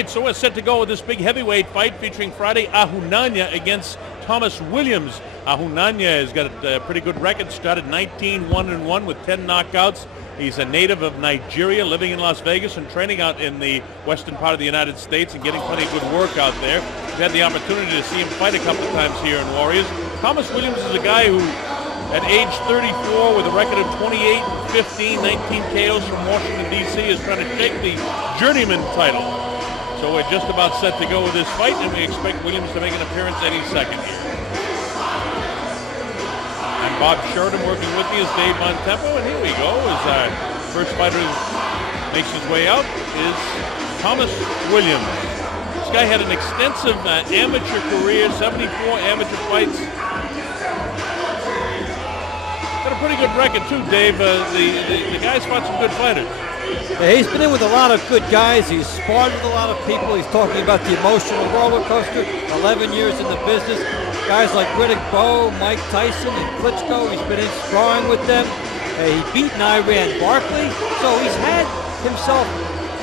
right, so we're set to go with this big heavyweight fight featuring Friday Ahunanya against Thomas Williams. Ahunanya has got a pretty good record, started 19-1-1 with 10 knockouts. He's a native of Nigeria, living in Las Vegas and training out in the western part of the United States and getting plenty of good work out there. We've had the opportunity to see him fight a couple of times here in Warriors. Thomas Williams is a guy who, at age 34, with a record of 28-15, 19 KOs from Washington, D.C., is trying to shake the journeyman title. So we're just about set to go with this fight, and we expect Williams to make an appearance any second here. I'm Bob Sheridan, working with me is Dave Montempo, and here we go. As our first fighter makes his way out is Thomas Williams. This guy had an extensive amateur career, 74 amateur fights. Got a pretty good record too, Dave. The guy's fought some good fighters. Yeah, he's been in with a lot of good guys. He's sparred with a lot of people. He's talking about the emotional roller coaster. 11 years in the business. Guys like Riddick Bowe, Mike Tyson, and Klitschko. He's been in sparring with them. He beat Iran Barkley. So he's had himself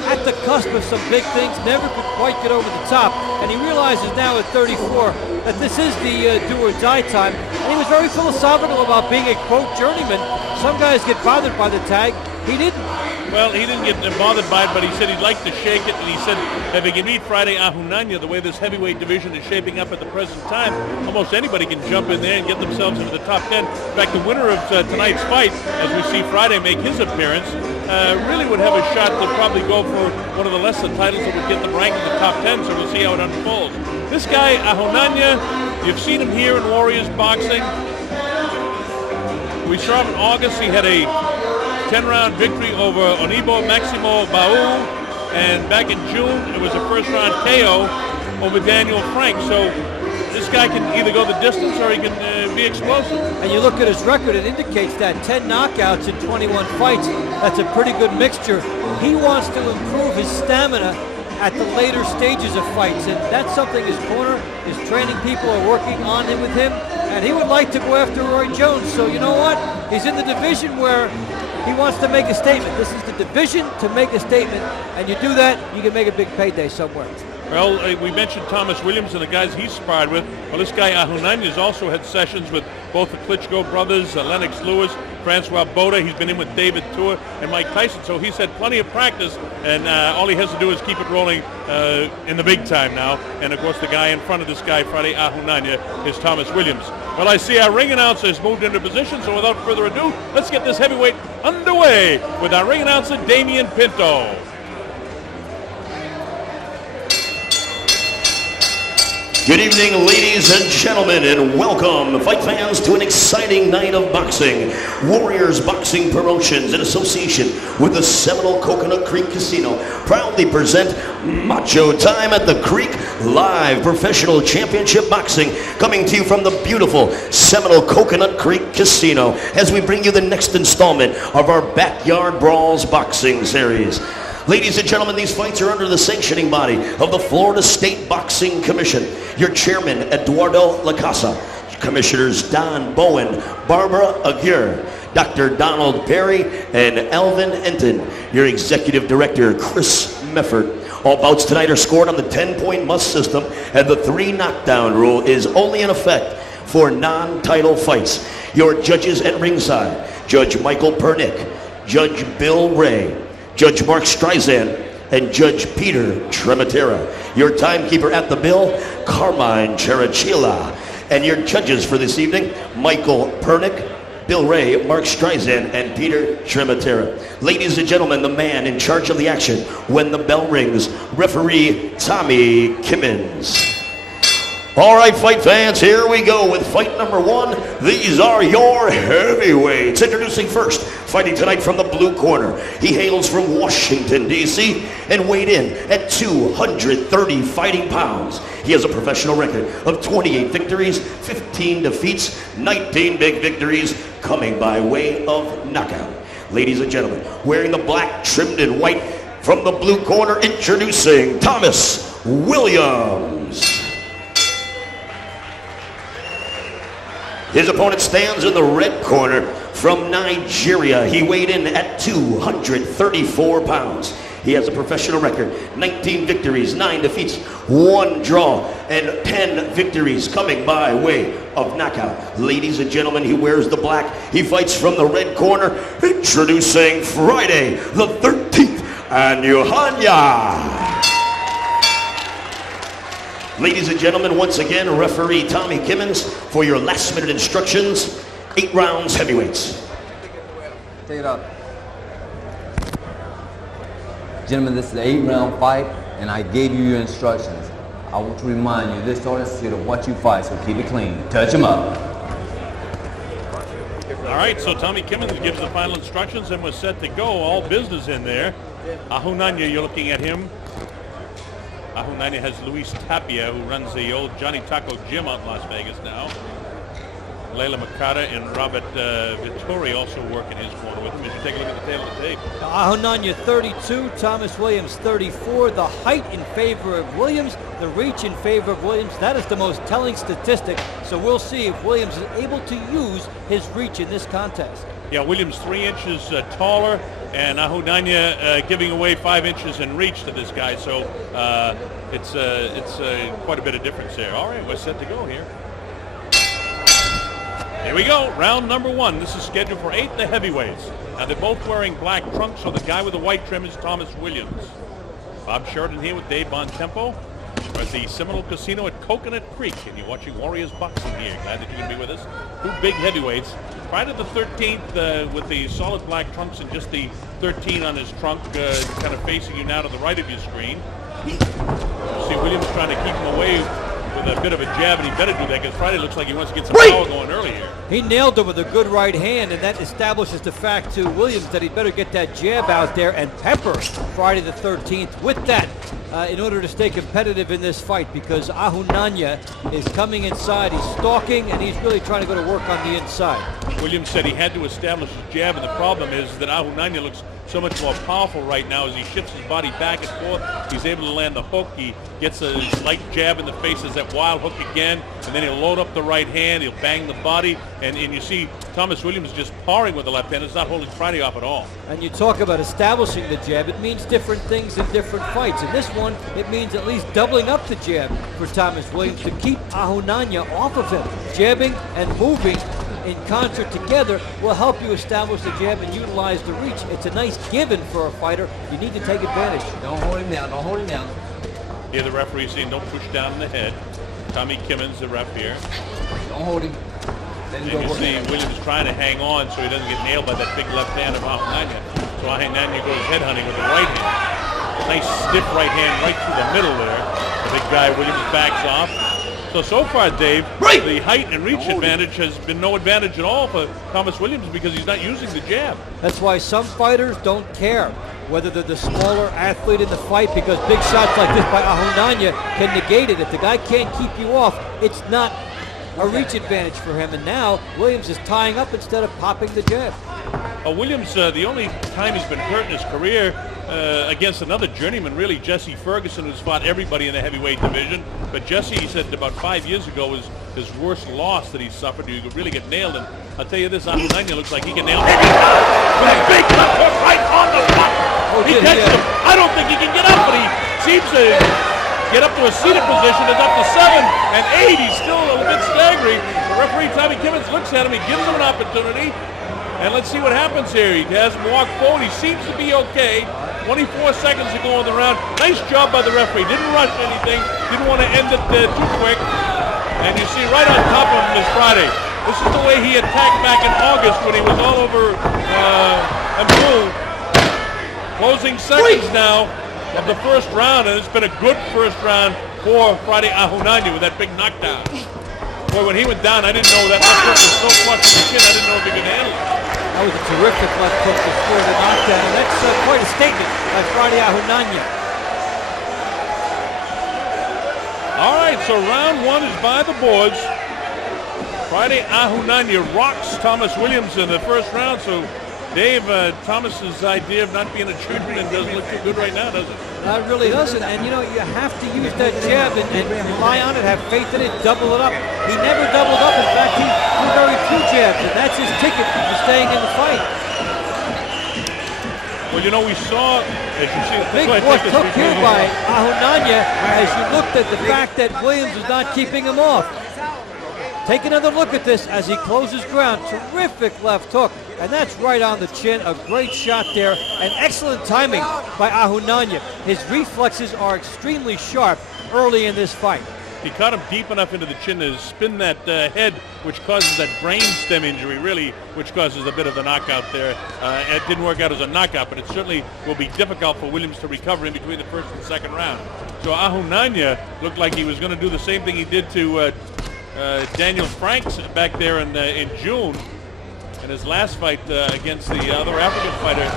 at the cusp of some big things. Never could quite get over the top. And he realizes now at 34 that this is the do or die time. And he was very philosophical about being a quote journeyman. Some guys get bothered by the tag. He didn't. Well, he didn't get bothered by it, but he said he'd like to shake it, and he said if he can beat Friday Ahunanya, the way this heavyweight division is shaping up at the present time, almost anybody can jump in there and get themselves into the top 10. In fact, the winner of tonight's fight, as we see Friday make his appearance, really would have a shot to probably go for one of the lesser titles that would get them ranked in the top 10, so we'll see how it unfolds. This guy, Ahunanya, you've seen him here in Warriors Boxing. We saw him in August. He had a 10-round victory over Onibo Maximo Baou, and back in June it was a first-round KO over Daniel Frank. So this guy can either go the distance or he can be explosive. And you look at his record, it indicates that 10 knockouts in 21 fights. That's a pretty good mixture. He wants to improve his stamina at the later stages of fights, and that's something his corner, his training people are working on him with him, and he would like to go after Roy Jones. So you know what? He's in the division where he wants to make a statement. This is the division to make a statement, and you do that, you can make a big payday somewhere. Well, we mentioned Thomas Williams and the guys he's sparred with. Well, this guy Ahunanya has also had sessions with both the Klitschko brothers, Lennox Lewis, Francois Boda. He's been in with David Tua and Mike Tyson, so he's had plenty of practice, and all he has to do is keep it rolling in the big time now. And, of course, the guy in front of this guy, Friday Ahunanya, is Thomas Williams. Well, I see our ring announcer has moved into position, so without further ado, let's get this heavyweight underway with our ring announcer, Damian Pinto. Good evening, ladies and gentlemen, and welcome, fight fans, to an exciting night of boxing. Warriors Boxing Promotions, in association with the Seminole Coconut Creek Casino, proudly present Macho Time at the Creek Live Professional Championship Boxing, coming to you from the beautiful Seminole Coconut Creek Casino, as we bring you the next installment of our Backyard Brawls Boxing Series. Ladies and gentlemen, these fights are under the sanctioning body of the Florida State Boxing Commission. Your chairman, Eduardo Lacasa. Commissioners Don Bowen, Barbara Aguirre, Dr. Donald Perry, and Alvin Enton. Your executive director, Chris Mefford. All bouts tonight are scored on the 10-point must system, and the 3 knockdown rule is only in effect for non-title fights. Your judges at ringside, Judge Michael Pernick, Judge Bill Ray, Judge Mark Streisand, and Judge Peter Trematera. Your timekeeper at the bill, Carmine Cherachila. And your judges for this evening, Michael Pernick, Bill Ray, Mark Streisand, and Peter Trematera. Ladies and gentlemen, the man in charge of the action when the bell rings, referee Tommy Kimmins. All right, fight fans, here we go with fight number 1. These are your heavyweights. Introducing first, fighting tonight from the blue corner. He hails from Washington, D.C., and weighed in at 230 fighting pounds. He has a professional record of 28 victories, 15 defeats, 19 big victories, coming by way of knockout. Ladies and gentlemen, wearing the black trimmed in white from the blue corner, introducing Thomas Williams. His opponent stands in the red corner from Nigeria. He weighed in at 234 pounds. He has a professional record, 19 victories, 9 defeats, 1 draw, and 10 victories coming by way of knockout. Ladies and gentlemen, he wears the black. He fights from the red corner. Introducing Friday the 13th, Ahunanya. Ladies and gentlemen, once again, referee Tommy Kimmons for your last-minute instructions. 8 rounds heavyweights. Take it up. Gentlemen, this is an 8-round fight, and I gave you your instructions. I want to remind you, this audience is here to watch you fight, so keep it clean. Touch him up. All right, so Tommy Kimmons gives the final instructions, and we're set to go. All business in there. Ahunanya, you're looking at him. Ahunanya has Luis Tapia, who runs the old Johnny Taco gym out in Las Vegas now. Layla Makata and Robert Vittori also work in his corner with him. As you take a look at the tail of the tape. Ahunanya 32, Thomas Williams 34. The height in favor of Williams, the reach in favor of Williams. That is the most telling statistic. So we'll see if Williams is able to use his reach in this contest. Yeah, Williams 3 inches taller, and Ahunanya giving away 5 inches in reach to this guy. So it's quite a bit of difference there. All right, we're set to go here. Here we go, round number 1. This is scheduled for 8 in the heavyweights. Now they're both wearing black trunks, so the guy with the white trim is Thomas Williams. Bob Sheridan here with Dave Bontempo. We're at the Seminole Casino at Coconut Creek, and you're watching Warriors Boxing here. Glad that you can be with us. 2 big heavyweights. Friday the 13th with the solid black trunks and just the 13 on his trunk, kind of facing you now to the right of your screen. You see Williams trying to keep him away with a bit of a jab, and he better do that because Friday looks like he wants to get some power going early here. He nailed him with a good right hand, and that establishes the fact to Williams that he better get that jab out there and pepper Friday the 13th with that in order to stay competitive in this fight, because Ahunanya is coming inside, he's stalking, and he's really trying to go to work on the inside. Williams said he had to establish his jab, and the problem is that Ahunanya looks so much more powerful right now as he shifts his body back and forth. He's able to land the hook. He gets a light jab in the face as that wild hook again, and then he'll load up the right hand. He'll bang the body, and you see Thomas Williams just parring with the left hand. It's not holding Friday off at all. And you talk about establishing the jab. It means different things in different fights. In this one, it means at least doubling up the jab for Thomas Williams to keep Ahunanya off of him. Jabbing and moving in concert together will help you establish the jab and utilize the reach. It's a nice given for a fighter. You need to take advantage. Don't hold him down. Don't hold him down. Here the referee saying don't push down in the head. Tommy Kimmons, the ref here. Don't hold him. And you see Williams trying to hang on so he doesn't get nailed by that big left hand of Ahunanya. So Ahunanya goes head hunting with the right hand. Nice stiff right hand right through the middle there. The big guy Williams backs off. So far, Dave, the height and reach advantage has been no advantage at all for Thomas Williams because he's not using the jab. That's why some fighters don't care whether they're the smaller athlete in the fight, because big shots like this by Ahunanya can negate it. If the guy can't keep you off, it's not a reach advantage for him. And now Williams is tying up instead of popping the jab. Williams, the only time he's been hurt in his career against another journeyman, really, Jesse Ferguson, who's fought everybody in the heavyweight division. But Jesse, he said about 5 years ago, was his worst loss that he suffered. He could really get nailed. And I'll tell you this, Ahunanya looks like he can nail him. With a big left hook right on the block. He catches him. I don't think he can get up, but he seems to get up to a seated position. It's up to 7 and 8. He's still a little bit staggering. The referee, Tommy Kimmons, looks at him. He gives him an opportunity. And let's see what happens here. He has him walk forward. He seems to be okay. 24 seconds to go in the round. Nice job by the referee. Didn't rush anything. Didn't want to end it too quick. And you see right on top of him this Friday. This is the way he attacked back in August when he was all over Abdul. Closing seconds now of the first round, and it's been a good first round for Friday Ahunanya with that big knockdown. Boy, when he went down, I didn't know that left hook was so flush in the chin, I didn't know if he could handle it. That was a terrific left hook to score the knockdown, and that's quite a statement by Friday Ahunanya. All right, so round 1 is by the boards. Friday Ahunanya rocks Thomas Williams in the first round, so Dave, Thomas's idea of not being a journeyman doesn't look too good right now, does it? No, it really doesn't, and you know, you have to use that jab and rely on it, have faith in it, double it up. He never doubled up. In fact, he threw very few jabs, and that's his ticket to staying in the fight. Well, you know, we saw, as you see, Big left hook here by Ahunanya as you looked at the fact that Williams is not keeping him off. Take another look at this as he closes ground. Terrific left hook, and that's right on the chin. A great shot there, and excellent timing by Ahunanya. His reflexes are extremely sharp early in this fight. He caught him deep enough into the chin to spin that head, which causes that brain stem injury, really, which causes a bit of the knockout there. It didn't work out as a knockout, but it certainly will be difficult for Williams to recover in between the first and second round. So Ahunanya looked like he was going to do the same thing he did to Daniel Franks back there in June. In his last fight against the other African fighter,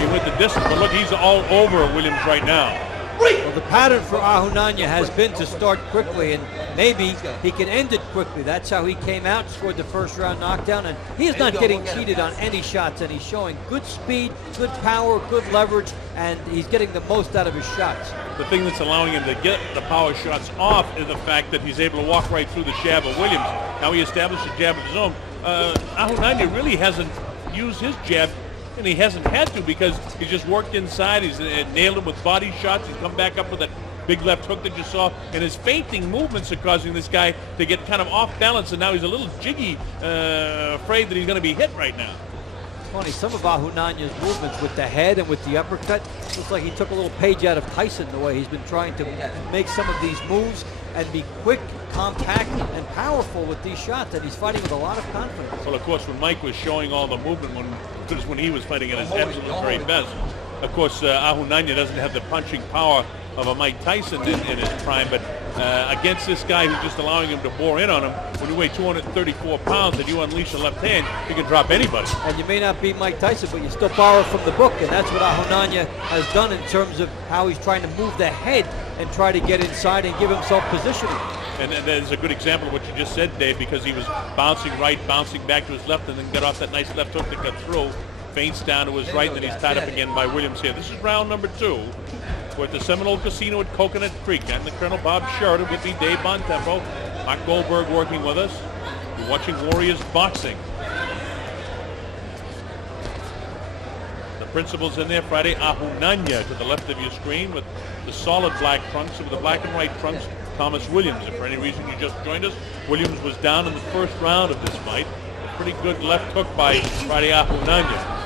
he went the distance. But look, he's all over Williams right now. Well, the pattern for Ahunanya has been to start quickly, and maybe he can end it quickly. That's how he came out, scored the first round knockdown, and he is not getting cheated on any shots, and he's showing good speed, good power, good leverage, and he's getting the most out of his shots. The thing that's allowing him to get the power shots off is the fact that he's able to walk right through the jab of Williams. Now he established a jab of his own. Ahunanya really hasn't used his jab, and he hasn't had to because he's just worked inside. He's nailed him with body shots. He's come back up with that big left hook that you saw. And his feinting movements are causing this guy to get kind of off balance, and now he's a little jiggy, afraid that he's going to be hit right now. Funny, some of Ahunanya's movements with the head and with the uppercut, looks like he took a little page out of Tyson, the way he's been trying to make some of these moves and be quick, compact, and powerful with these shots, and he's fighting with a lot of confidence. Well, of course, when Mike was showing all the movement when he was fighting at his absolute very best. Of course, Ahunanya doesn't have the punching power of a Mike Tyson in his prime, but against this guy who's just allowing him to bore in on him, when you weigh 234 pounds and you unleash a left hand, you can drop anybody. And you may not be Mike Tyson, but you still borrow from the book, and that's what Ahunanya has done in terms of how he's trying to move the head and try to get inside and give himself positioning. And that is a good example of what you just said, Dave, because he was bouncing right, bouncing back to his left, and then got off that nice left hook that got through. Feints down to his right, and then he's tied up again by Williams here. This is round number 2. We're at the Seminole Casino at Coconut Creek. I'm the Colonel Bob Sheridan, with me, Dave Bontempo. Mark Goldberg working with us. You're watching Warriors Boxing. The principals in there, Friday Ahunanya to the left of your screen with the solid black trunks, and with the black and white trunks, Thomas Williams. If for any reason you just joined us, Williams was down in the first round of this fight. A pretty good left hook by Friday Ahunanya.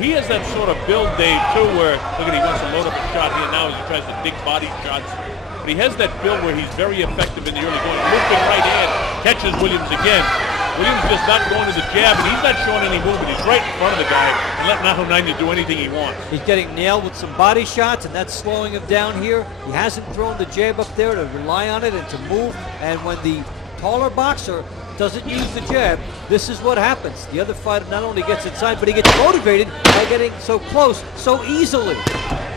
He has that sort of build, Dave, too, where, look at, he wants to load up a shot here now as he tries to dig body shots. But he has that build where he's very effective in the early going. Looping right hand, catches Williams again. Williams just not going to the jab, and he's not showing any movement. He's right in front of the guy and letting Ahunanya do anything he wants. He's getting nailed with some body shots, and that's slowing him down here. He hasn't thrown the jab up there to rely on it and to move. And when the taller boxer doesn't use the jab, this is what happens. The other fighter not only gets inside, but he gets motivated by getting so close so easily.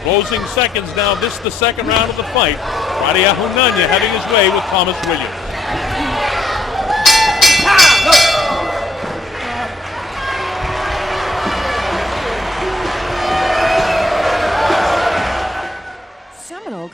Closing seconds now. This is the second round of the fight. Friday Ahunanya having his way with Thomas Williams.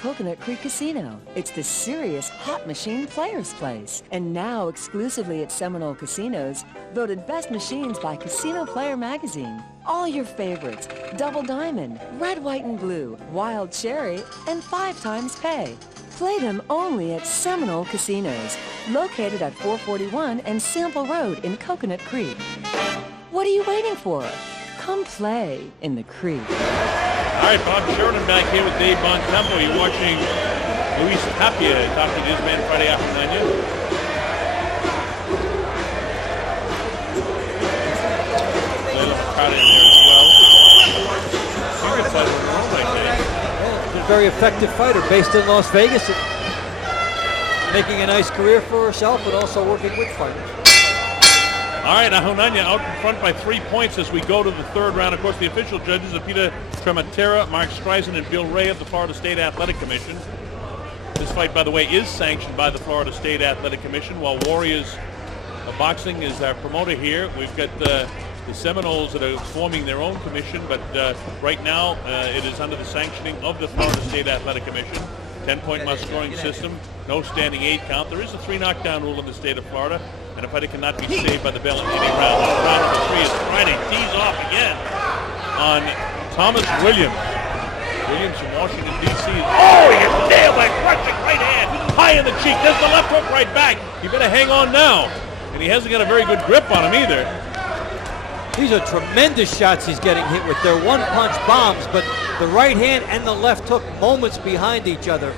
Coconut Creek Casino. It's the serious hot machine players place. And now exclusively at Seminole Casinos, voted best machines by Casino Player Magazine. All your favorites, Double Diamond, Red, White, and Blue, Wild Cherry, and 5 times pay. Play them only at Seminole Casinos, located at 441 and Sample Road in Coconut Creek. What are you waiting for? Come play in the creek. All right, Bob Sheridan back here with Dave Bontempo. You're watching Luis Tapia talking to his man Friday Ahunanya. Layla Mercado in there as well. She's a good fighter in her own right there. She's a very effective fighter based in Las Vegas, making a nice career for herself, but also working with fighters. All right, Ahunanya out in front by 3 points as we go to the third round. Of course, the official judges are Peter Trematera, Mark Streisand, and Bill Ray of the Florida State Athletic Commission. This fight, by the way, is sanctioned by the Florida State Athletic Commission, while Warriors Boxing is our promoter here. We've got the Seminoles that are forming their own commission, but right now it is under the sanctioning of the Florida State Athletic Commission. 10-point must scoring system, no standing 8 count. There is a 3 knockdown rule in the state of Florida, and a fighter cannot be saved by the bell in any round. Round number 3 is Friday. Tees off again. on Thomas Williams. Williams from Washington, D.C. Oh, he gets nailed by a crushing right hand. High in the cheek. There's the left hook right back. You better hang on now. And he hasn't got a very good grip on him either. These are tremendous shots he's getting hit with. They're one-punch bombs, but the right hand and the left hook moments behind each other.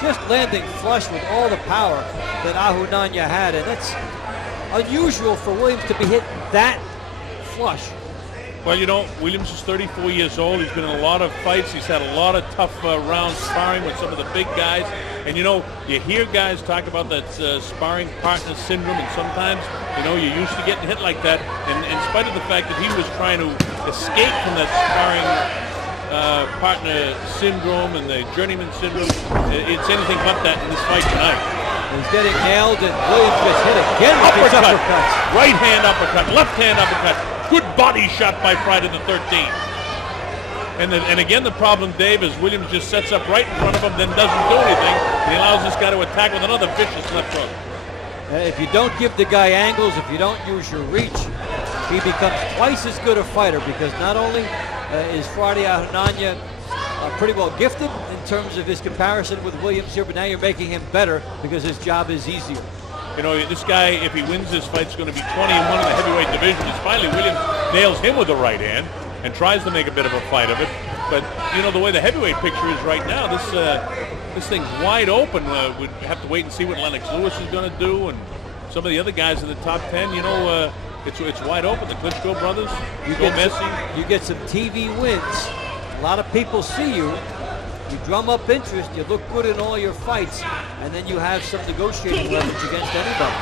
Just landing flush with all the power that Ahunanya had. And that's unusual for Williams to be hit that flush. Well, you know, Williams is 34 years old. He's been in a lot of fights. He's had a lot of tough rounds sparring with some of the big guys. And, you know, you hear guys talk about that sparring partner syndrome, and sometimes, you know, you're used to getting hit like that. And in spite of the fact that he was trying to escape from that sparring partner syndrome and the journeyman syndrome, it's anything but that in this fight tonight. He's getting nailed, and Williams gets hit again with his uppercuts. Right hand uppercut, left hand uppercut. Good body shot by Friday the 13th. And again, the problem, Dave, is Williams just sets up right in front of him, then doesn't do anything. He allows this guy to attack with another vicious left hook. If you don't give the guy angles, if you don't use your reach, he becomes twice as good a fighter, because not only is Friday Ahunanya pretty well gifted in terms of his comparison with Williams here, but now you're making him better because his job is easier. You know, this guy, if he wins this fight, is going to be 20-1 in the heavyweight division. As finally Williams nails him with the right hand and tries to make a bit of a fight of it. But, you know, the way the heavyweight picture is right now, this thing's wide open. We'd have to wait and see what Lennox Lewis is going to do, and some of the other guys in the top 10. You know, it's wide open. The Klitschko brothers, you get some TV wins. A lot of people see you. You drum up interest, you look good in all your fights, and then you have some negotiating leverage against anybody.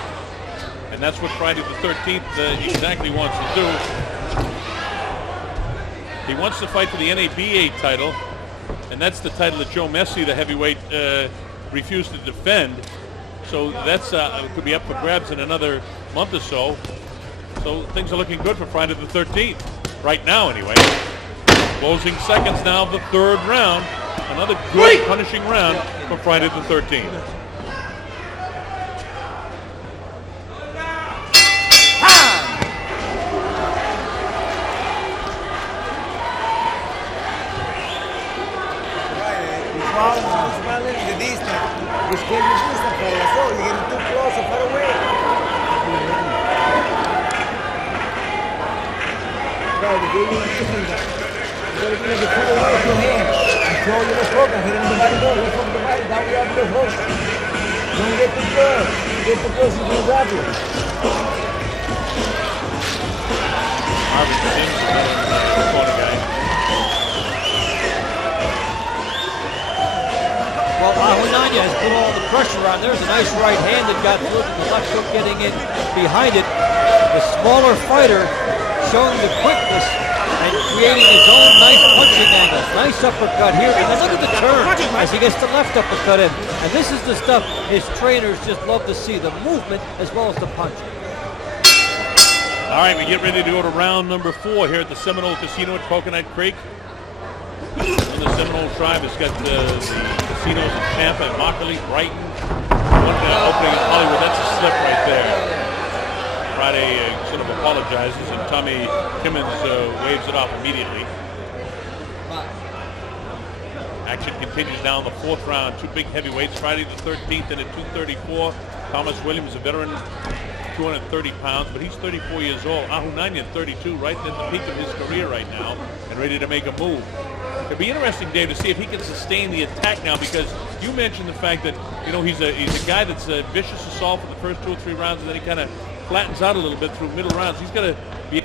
And that's what Friday the 13th exactly wants to do. He wants to fight for the NABA title, and that's the title that Joe Messi, the heavyweight, refused to defend. So that's could be up for grabs in another month or so. So things are looking good for Friday the 13th, right now anyway. Closing seconds now of the third round. Another good punishing round for Friday the 13th. Well, Ahunanya has put all the pressure on. There's a nice right hand that got through, the left hook getting in behind it. The smaller fighter showing the quickness and creating his own nice punching angles. Nice uppercut here, and then look at the turn as he gets the left uppercut in. And this is the stuff his trainers just love to see, the movement as well as the punch. All right, we get ready to go to round number 4 here at the Seminole Casino at Coconut Creek. And the Seminole tribe has got the casinos in Tampa, Immokalee, Brighton. One opening in Hollywood. That's a slip right there. Friday sort of apologizes, and Tommy Timmons waves it off immediately. Action continues now in the 4th round. Two big heavyweights, Friday the 13th and at 234. Thomas Williams, a veteran, 230 pounds, but he's 34 years old. Ahunanya, 32, right at the peak of his career right now, and ready to make a move. It'd be interesting, Dave, to see if he can sustain the attack now, because you mentioned the fact that, you know, he's a guy that's a vicious assault for the first 2 or 3 rounds, and then he kind of flattens out a little bit through middle rounds. He's got to be.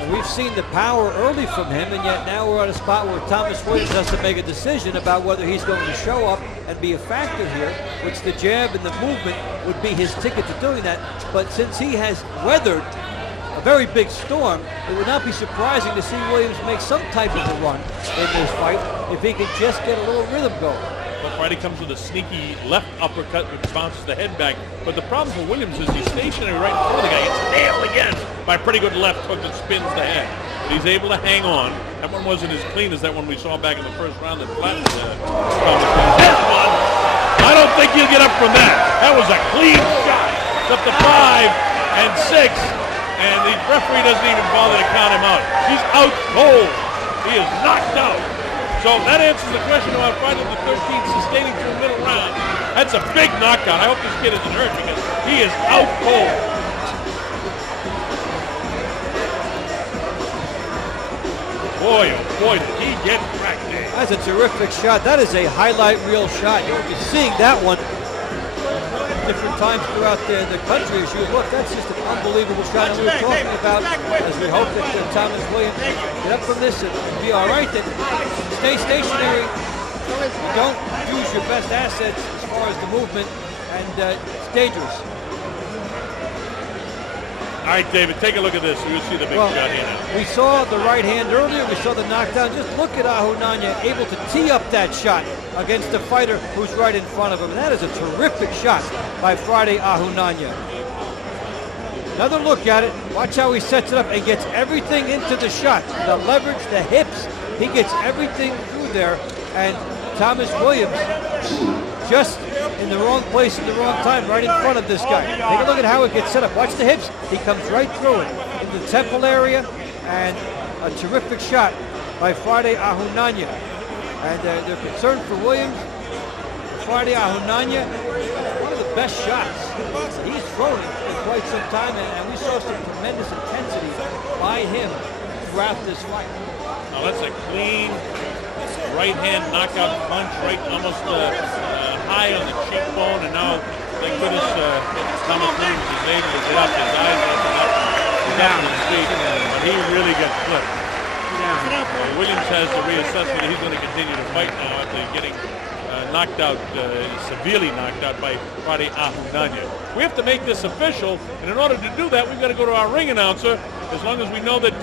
And we've seen the power early from him, and yet now we're at a spot where Thomas Williams has to make a decision about whether he's going to show up and be a factor here, which the jab and the movement would be his ticket to doing that. But since he has weathered a very big storm, it would not be surprising to see Williams make some type of a run in this fight if he can just get a little rhythm going. Well, Friday comes with a sneaky left uppercut which bounces the head back. But the problem for Williams is he's stationary right in front of the guy. It's nailed again by a pretty good left hook that spins the head. But he's able to hang on. That one wasn't as clean as that one we saw back in the first round that flattened that one. I don't think he'll get up from that. That was a clean shot. It's up to 5. and 6. And the referee doesn't even bother to count him out. He's out cold. He is knocked out. So that answers the question about Friday the 13th sustaining to a middle round. That's a big knockout. I hope this kid isn't hurt because he is out cold. Boy, oh boy, did he get cracked there. That's a terrific shot. That is a highlight reel shot. You'll be seeing that one different times throughout the country as you look. That's just an unbelievable shot. And we were talking about, as we hope that Thomas Williams get up from this and be all right, that stay stationary. Don't use your best assets as far as the movement, and it's dangerous. All right, David, take a look at this. You'll see the big shot here now. We saw the right hand earlier. We saw the knockdown. Just look at Ahunanya able to tee up that shot against a fighter who's right in front of him. And that is a terrific shot by Friday Ahunanya. Another look at it. Watch how he sets it up and gets everything into the shot. The leverage, the hips. He gets everything through there. And Thomas Williams just in the wrong place at the wrong time, right in front of this guy. Take a look at how it gets set up. Watch the hips. He comes right through it in the temple area, and a terrific shot by Friday Ahunanya. And they're concerned for Williams. Friday Ahunanya, one of the best shots he's thrown in quite some time, and we saw some tremendous intensity by him throughout this fight. Now that's a clean right hand knockout punch, right almost high on the cheekbone, and now, thank goodness, Thomas Williams is able to get up. His eyes are down to his feet, but he really got flipped. Williams has to reassess whether he's going to continue to fight now after getting knocked out, severely knocked out by Friday Ahunanya. We have to make this official, and in order to do that, we've got to go to our ring announcer. As long as we know that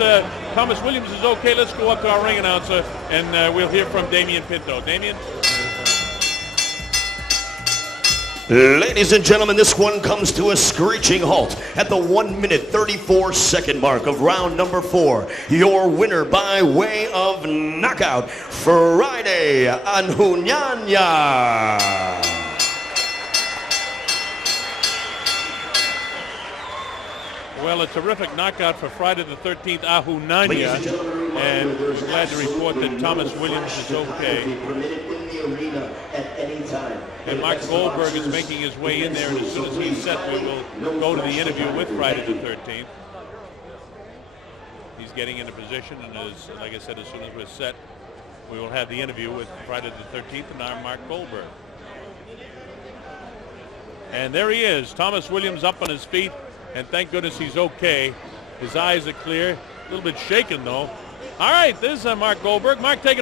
Thomas Williams is okay, let's go up to our ring announcer, and we'll hear from Damian Pinto. Damian? Ladies and gentlemen, this one comes to a screeching halt at the 1 minute 34-second mark of round number 4. Your winner by way of knockout, Friday Ahunanya. Well, a terrific knockout for Friday the 13th, Ahunanya, and we're glad to report that Thomas Williams is okay. And Mark Goldberg is making his way in there, and as soon as he's set, we will go to the interview with Friday the 13th. He's getting into position, and as, like I said, as soon as we're set, we will have the interview with Friday the 13th and our Mark Goldberg. And there he is, Thomas Williams up on his feet, and thank goodness he's okay. His eyes are clear, a little bit shaken though. All right, this is Mark Goldberg. Mark, take it away.